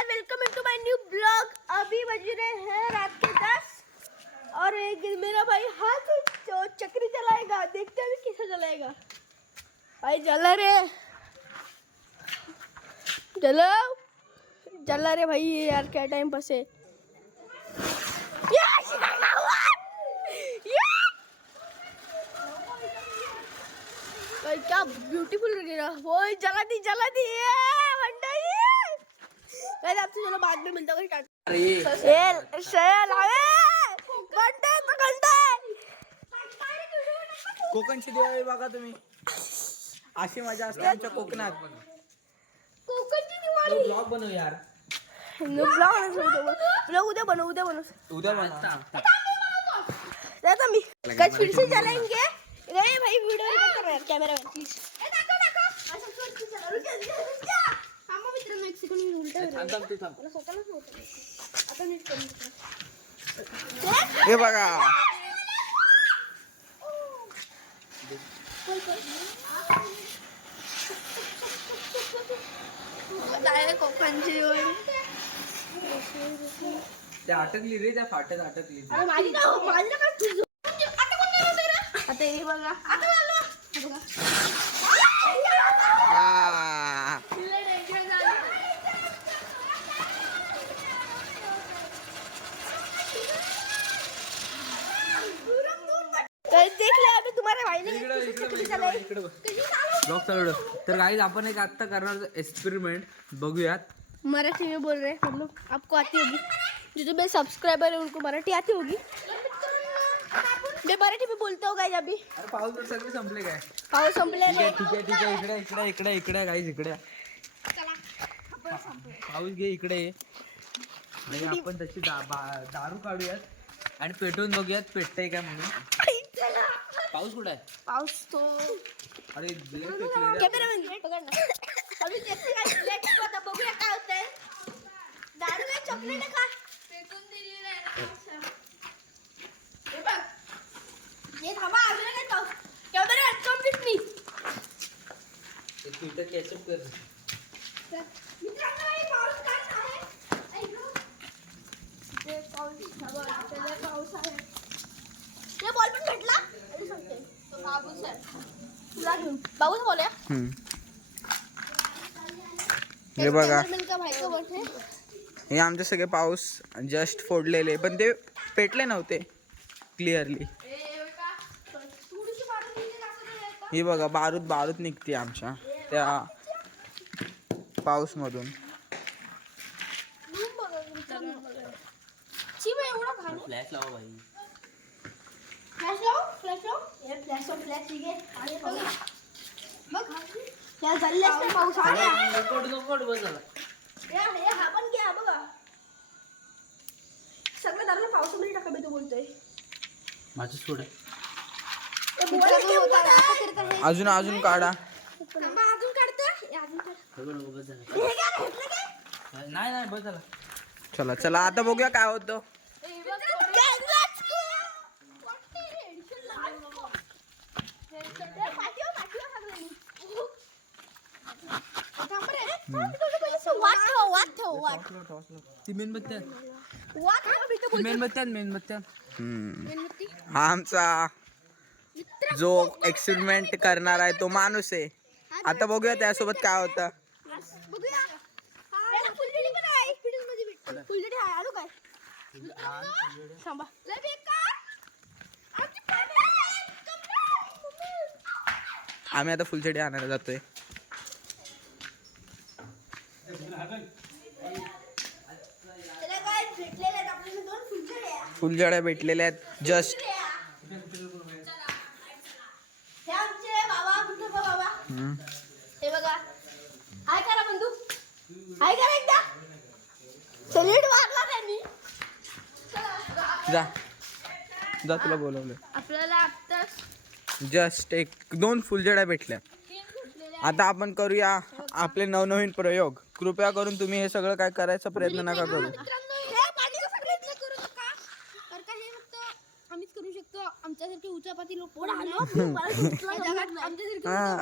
नमस्कार, welcome to my new blog. अभी बज रहे हैं रात के 10 और एक मेरा भाई हाथ चक्री चलाएगा। देखते हैं कैसे चलाएगा। भाई जला रे, जला रे भाई यार, क्या टाइम पास है। क्या ब्यूटीफुल गिरा वो, जला दी आपसे। चलो बाद में मिलता हूँ। कोकणची दिवाळी बघा तुम्ही, अशी मजा असते आमच्या कोकणात। कोकणची दिवाळी ब्लॉग बनव यार, ब्लॉग उद्या बनव उद्या बनव। मी कल फिर से चलाएंगे। अरे भाई वीडियो रिकॉर्ड कर रहा है कैमरा मैन प्लीज। मित्रांनो एक सेकंड मी उलटा तू थांब। मला स्वतःलाच नव्हतं आता नीट करून हे बघा, कोकणची दिवाळी ते अटकली रे, त्या फाट्यात अटकली। माझी काय तुझं आता हे बघा, आता बघा देख लिया अभी तुम्हारे भाई ने ब्लॉग चालू। तर गाइस आपण एक आता करणार एक्सपेरिमेंट बघूयात। मराठी में बोल रहे हैं, मतलब आपको आती होगी। जो मेरे सब्सक्राइबर है उनको मराठी आती होगी। मैं मराठी में बोलता हूँ गाइस अभी। अरे पाऊस तर सगळे संपले काय? पाऊस संपले नाही। ठीक आहे इकडे गाइस इकडे। पाऊस घे इकडे आणि आपण तशी दारू काढूयात आणि पेटवून बघूयात पेटतंय काय म्हणून। पाऊस कुठे आहे? पाऊस तो अरे कॅमेरामॅन पकड ना। अभी देखते हैं लेट को आता बघूया काय होतंय। दारू काय चॉकलेट का पेटून दिली रे। हे बघ, हे थांबा अजून काय पाऊस। कॅमेरा कंप्लीट मी एक मिनिट कॅचअप कर। मित्रांनो हे पाऊस काय आहे? ऐकू ते पाऊस आहे। ये बॉल पण भेटला अरे सांगते तो बाबू सर तुला घेऊन बाबूच बोलूया। हे बघा, का भाई को बोलते हे आमचे सगळे पाऊस जस्ट फोडलेले, पण ते पेटले नव्हते क्लिअरली। ही बघा बारूद निघते आमच्या त्या पाऊस मधून। फ्लॅश लावा भाई, फ्लॅश लाव ये फ्लॅश ठीक आहे। आणि बघ क्या झाले असते पाऊस आला नकोट बस झाला। हे हा पण घ्या बघा, सगळं दारूला पावसामध्ये टाका मी तो बोलतोय। माझं सोड अजून काढा। अजून काढतोय अजून बस झाला। नाही बस झाला। चला आता बघूया काय होतं। हा आमचा जो एक्सपेरिमेंट करणार आहे तो माणूस आहे। आता बघूया त्यासोबत काय होतं। आम्ही आता फुलझडी आणायला जातोय। फुलझड्या भेटलेल्या आहेत जस्ट। हे बघा, हाय करा बंधू, हाय करा एकदा। सॅल्यूट मारला त्यांनी। जा तुला बोलवलं। आपल्याला आत्ताच जस्ट 1-2 फुलझड्या भेटल्या। आता आपण करूया आपले नवनवीन प्रयोग। कृपया करून तुम्ही हे सगळं काय करायचा प्रयत्न नका करू।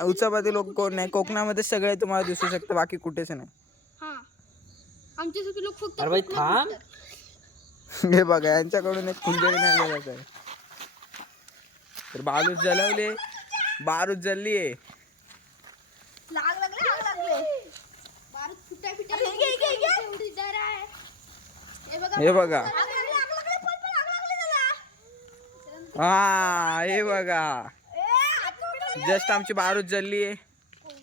उचापाती लोक कोण नाही, कोकणामध्ये सगळे तुम्हाला दिसू शकतं, बाकी कुठेच नाही। आमच्यासाठी लोक फक्त अरे भाई थांब. हे बघा यांच्याकडून एक फुलझडी नाही जात आहे. तर बारूद जलवले, बारूद जलली आहे. आग लागले बारूद फुटाय एवढी दर आहे. हे बघा आग लागले पण आग लागली त्याला. हा हे बघा जस्ट आमची बारूद जलली आहे.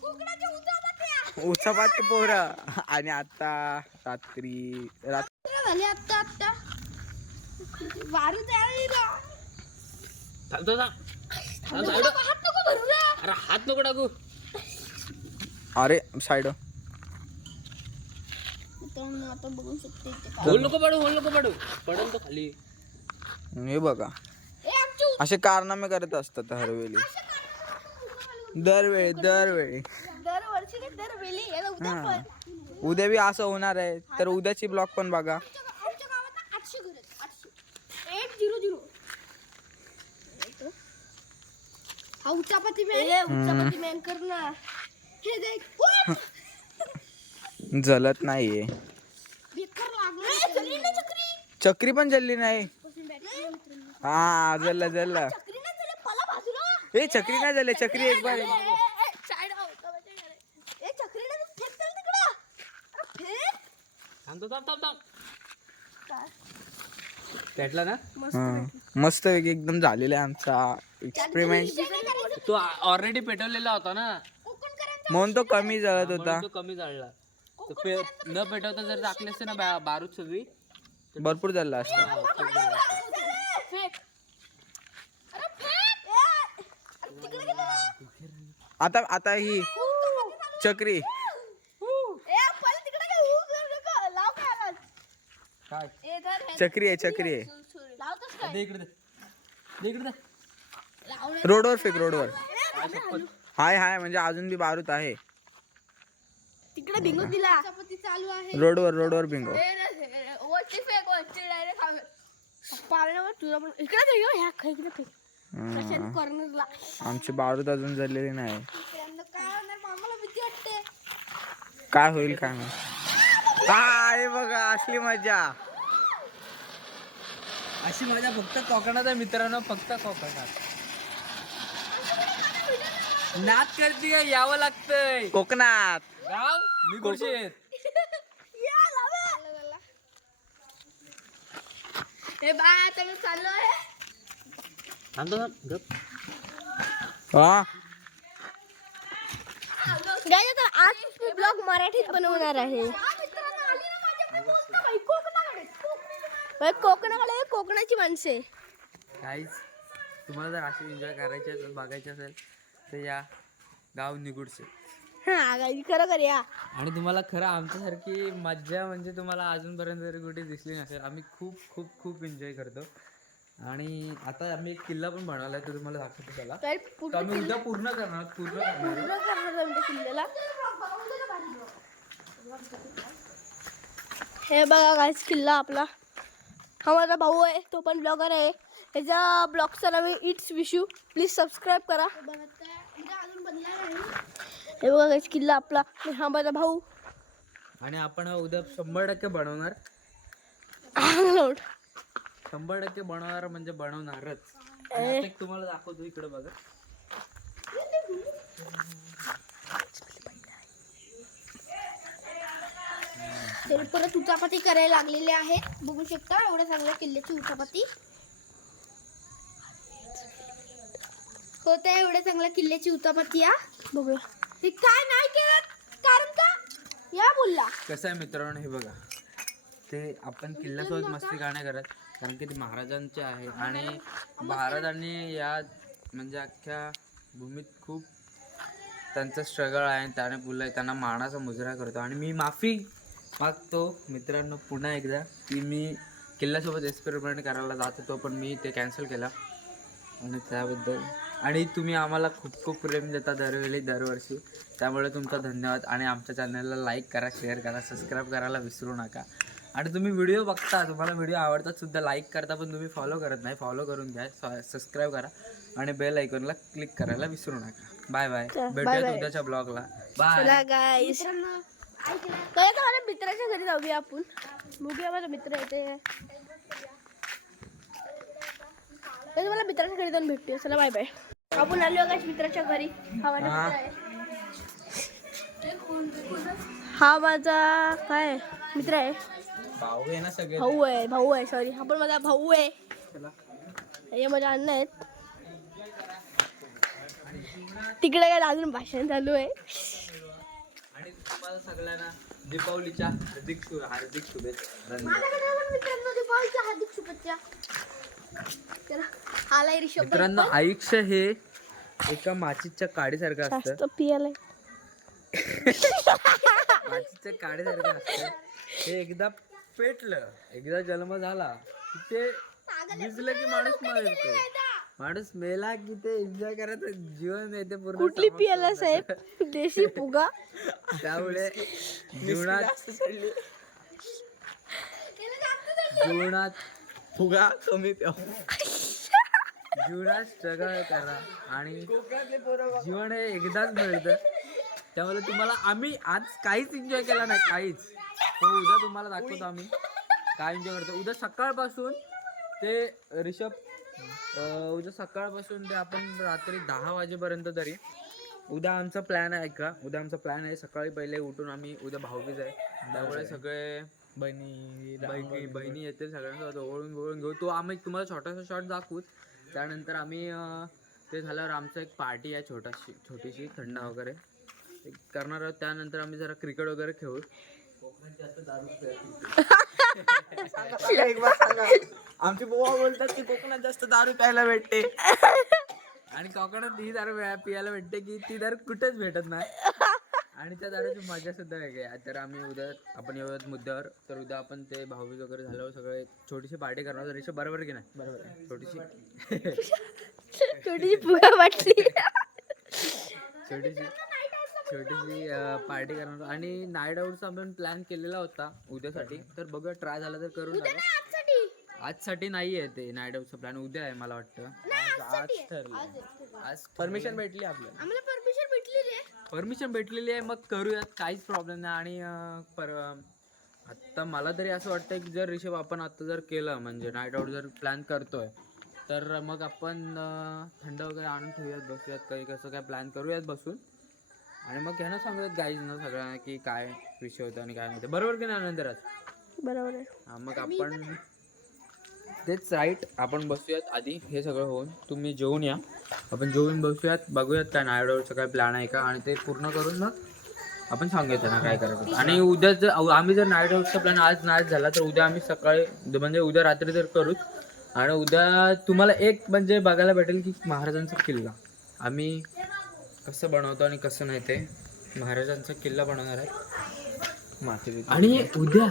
कोकणाच्या उचापत्या उचापात पोरं. आणि आता रात्री झाली आता बारूद आहे ना. थांब थांब थांब. थांब, साईड. हात नको भरू रे. अरे हात नको टाकू. अरे साईड मित्रांनो आता बघू शकते इथे काय. होल नको पडू पडल तो खाली. हे बघा आमची असे कारनामे करत असतात हरवेळी. दरवेळी दरवर्षी नाही दरवेळी याला उद्या हा. पण उद्या बी असं होणार आहे. तर उद्याची ब्लॉग पण बघा. आमच्या गावात ना 800 घर आहेत. 800 हा उचापती मॅन कर ना. हे देख जलत नाहीये. बेकार लागलं. चकरी ना चकरी. चक्री पण जलली नाही. हा जल्ला चकरी ना चले पला बाजूला. ए चक्री नाही झाले. चक्री एक बार साइड ए चकरी ना फेक चल तिकडं. अरे फेक. थांब. पेटला ना. मस्त वेगळी एकदम झालेला आहे आमचा एक्सपेरिमेंट. तो ऑलरेडी पेटवलेला होता ना. म्हणून तो कमी जळत होता. म्हणून तो कमी जाळला. न पेटवता जर टाकले असते ना बारूद सगळी भरपूर जळला असता. फेक. अरे फेक. अरे तिकडे गेला ना. आता ही चक्री ए पहिले तिकडे गे. लाव काय आलास. काय ए धर हे. चक्री आहे. लावतोस काय. दे इकडे. रोडवर फेक रोडवर. हाय म्हणजे अजून बी बारूद आहे. तिकडे भिंगू दिला. चपाती चालू आहे. रोडवर बिंगो. वरती फेक वरती डायरेक्ट खावे. पाळण्यावर तुला पण इकडे दे ह्या इकडे फेक. कशाने कॉर्नरला. आमची बारूद अजून जळलेली नाही. काय होणार मामाला भीती वाटते. काय होईल काय नाही. हे बघा असली मजा. अशी मजा फक्त कोकणात आहे मित्रांनो. फक्त कोकणात. नाद करते यावं लागतंय. कोकणात गाव निगुडशेत. हे बा आता मी चाललो आहे. हा गाइस आता आज मी ब्लॉग मराठीत बनवणार आहे. कोकणाकडे कोकणाची माणसे. काहीच तुम्हाला जर अशी एन्जॉय करायची असेल बघायची असेल तर या गाव निगुडशेत. हा गाइस खरं या. आणि तुम्हाला खरं आमच्यासारखी मज्जा म्हणजे तुम्हाला अजूनपर्यंत तरी कुठे दिसली नसेल. आम्ही खूप खूप खूप एन्जॉय करतो. आणि आता आम्ही एक किल्ला पण बनवलाय तो तुम्हाला दाखवतो त्याला. तो आम्ही उद्या पूर्ण करणार. किल्ल्याला हे बघा गाइस किल्ला आपला. हा माझा भाऊ आहे. तो पण ब्लॉगर आहे. ह्याच्या ब्लॉगचं नाव आहे इट्स विशू. प्लीज सबस्क्राईब करा. हे बघा गाइस किल्ला आपला. हा माझा भाऊ. आणि आपण उद्या 100% बनवणार. 100% बनवणार म्हणजे बनवणारच. आणि आता एक तुम्हाला दाखवतो इकडे बघा. तरी परत उचापती करायला लागलेले आहेत. बघू शकता एवढ्या चांगल्या किल्ल्याची उचापती होत आहे. एवढ्या चांगल्या किल्ल्याची उचापती या बघूया. हे काय नाही केलं कारण का या बोलला. कसं आहे मित्रांनो हे बघा. ते आपण किल्ल्यासोबत मस्ती का नाही करत कारण की ते महाराजांचे आहे. आणि महाराजांनी या म्हणजे अख्ख्या भूमीत खूप त्यांचं स्ट्रगल आहे. त्याने बोललं त्यांना मानाचा मुजरा करतो. आणि मी माफी मागतो मित्रांनो पुन्हा एकदा की मी किल्ल्यासोबत एक्सपेरिमेंट करायला जात होतो पण मी ते कॅन्सल केला. आणि त्याबद्दल आणि तुम्ही आम्हाला खूप खूप प्रेम देता दरवर्षी. त्यामुळे तुमचा धन्यवाद. आणि आमच्या चॅनलला लाईक करा, शेअर करा, सबस्क्राईब करायला विसरू नका. आणि तुम्ही व्हिडिओ बघता, तुम्हाला व्हिडिओ आवडतात सुद्धा, लाईक करता पण तुम्ही फॉलो करत नाही. फॉलो करून घ्या, सबस्क्राईब करा आणि बेल आयकॉनला क्लिक करायला विसरू नका. Bye bye. भेटूयात उद्याच्या ब्लॉगला. बाय. गाइस तर आता माझ्या मित्राच्या घरी जाऊया आपण. बघूया माझा मित्र येते. तर मला मित्राच्या घरी जाऊन भेटूया. चला बाय बाय. आपण आलो का मित्राच्या घरी. हा माझा मित्र आहे. हा माझा काय मित्र आहे. भाऊ आहे ना सगळे. भाऊ आहे सॉरी. हा पण माझा भाऊ आहे. हे माझे अण्णा आहेत. तिकडे काय अजून भाषण चालू आहे. आणि तुम्हाला सगळ्यांना दीपावलीच्या हार्दिक शुभेच्छा. मित्रांनो दीपावलीच्या हार्दिक शुभेच्छा. आलाय ऋषभ. मित्रांनो आयुष्य हे एका माचीच्या काडीसारखं असतं. जास्त पियालाय. माचीच्या काडीसारखं असतं. हे एकदा पेटलं, एकदा जन्म झाला की ते विजलं की माणूस मरतो. माणूस मेला की ते एन्जॉय करायचं जीवन येते पूर्ण. कुठली पियाला साहेब? देशी फुगा. त्यामुळे जीवनात फुगा कमी प्याव. जीवनात स्ट्रगल करा आणि जीवन हे एकदाच मिळतं. त्यामुळे तुम्हाला आम्ही आज काहीच एन्जॉय केला नाही, काहीच. तो उद्या तुम्हाला दाखवतो आम्ही काय एन्जॉय करतो. उद्या सकाळपासून ते ऋषभ उद्या सकाळपासून ते आपण रात्री 10 वाजेपर्यंत तरी. उद्या आमचा प्लॅन आहे का? उद्या आमचा प्लॅन आहे सकाळी पहिले उठून आम्ही उद्या भाऊबीज आहे त्यामुळे सगळे बहिणी येते सगळ्यांसोबत ओळून घेऊ. तो आम्ही तुम्हाला छोटासा शॉट दाखवू. त्यानंतर आम्ही ते झाल्यावर आमचं एक पार्टी आहे छोटीशी थंडा वगैरे करणार आहोत. त्यानंतर आम्ही जरा क्रिकेट वगैरे खेळू. आमचे बुवा बोलतात की कोकणात जास्त दारू प्यायला भेटते. आणि कोकणात ही दारू पियाला भेटते की ती दारू कुठेच भेटत नाही. आणि त्या दारूची मजा सुद्धा वेगळी आहे. तर आम्ही उद्या आपण येऊयात मुद्द्यावर. तर उद्या आपण ते भाऊबीज वगैरे झाल्यावर सगळे छोटीशी पार्टी करणार. ऋषभ बरोबर की नाही? बरोबर आहे. छोटीशी फुगा वाटली. छोटीशी पार्टी करणार. आणि नाईट आउटचा आपण प्लॅन केलेला होता उद्यासाठी. तर बघूया ट्राय झाला तर करून टाकू. आजसाठी नाही आहे ते नाईट आउटचा प्लॅन. उद्या आहे मला वाटतं. आज ठरलं. आज परमिशन भेटली आपल्याला. आम्हाला परमिशन भेटलेली आहे. मग करूयात, काहीच प्रॉब्लेम नाही. आणि आत्ता मला तरी असं वाटतं की जर ऋषभ आपण आत्ता जर केलं म्हणजे नाईट आउट जर प्लॅन करतोय तर मग आपण थंड वगैरे आणून ठेवूयात, बसूयात, काही कसं काय प्लॅन करूयात बसून. आणि मग ह्यांना सांगूयात गाईजना सगळ्यांना की काय विषय होता आणि काय नव्हतं. बरोबर की नाही नंतर? बरोबर आहे. हां मग आपण तेच राईट. आपण बसूयात आधी हे सगळं होऊन. तुम्ही जेवून या. आपण जेवून बसूयात, बघूयात काय नाईट आउटचं काय प्लॅन आहे का. आणि ते पूर्ण करून मग आपण सांगूयात त्यांना काय करायचं. आणि उद्या जर आम्ही जर नाईट आउटचा प्लॅन आज नाही झाला तर उद्या आम्ही सकाळी म्हणजे उद्या रात्री तर करूच. आणि उद्या तुम्हाला एक म्हणजे बघायला भेटेल की महाराजांचा किल्ला आम्ही कसं बनवतो आणि कसं नाही. ते महाराजांचा किल्ला बनवणार आहे. आणि उद्या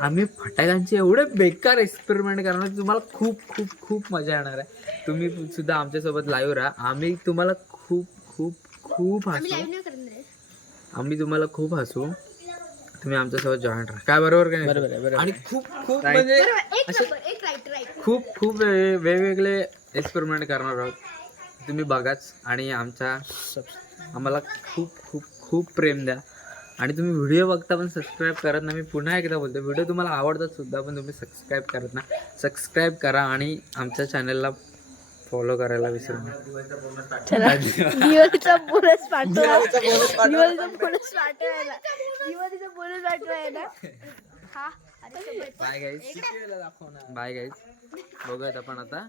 आम्ही फटाक्यांचे एवढे बेकार एक्सपेरिमेंट करणार तुम्हाला खूप खूप खूप मजा येणार आहे. तुम्ही सुद्धा आमच्यासोबत लाईव्ह राहा. आम्ही तुम्हाला खूप खूप खूप हसू. आम्ही तुम्हाला खूप हसू. तुम्ही आमच्यासोबत जॉईन राहा. काय बरोबर काय? बरोबर. आणि खूप खूप म्हणजे खूप खूप वेगवेगळे एक्सपेरिमेंट करणार आहोत. तुम्ही बघाच आणि आम्हाला खूप खूप खूप प्रेम द्या. आणि तुम्ही व्हिडिओ बघता पण सबस्क्राईब करत नाही. मी पुन्हा एकदा बोलतो, व्हिडिओ तुम्हाला आवडतात सुद्धा पण तुम्ही सबस्क्राईब करत नाही. सबस्क्राईब करा आणि आमच्या चॅनलला फॉलो करायला विसरू नका. दिवाळीचा बोनस पाठवायला. Bye guys. बघूयात आपण आता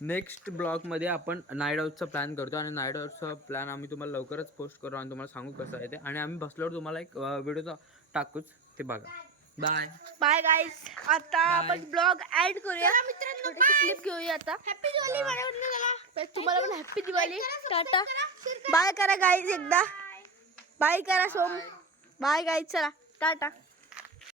नेक्स्ट ब्लॉगमध्ये आपण नाईट आउटचा प्लॅन करतो. आणि नाईट आउटचा प्लॅन आम्ही तुम्हाला लवकरच पोस्ट करू आणि तुम्हाला सांगू कसं आहे ते. आणि आम्ही बसल्यावर तुम्हाला एक व्हिडिओ टाकूच, ते बघा. Bye guys. आता आपण ब्लॉग ऍड करूया. मित्रांनो क्लिप घेऊया आता. हॅपी दिवाळी मला. तुम्हाला पण हॅपी दिवाळी. टाटा बाय करा गाईज. एकदा बाय करा सोम. Bye guys. चला टाटा.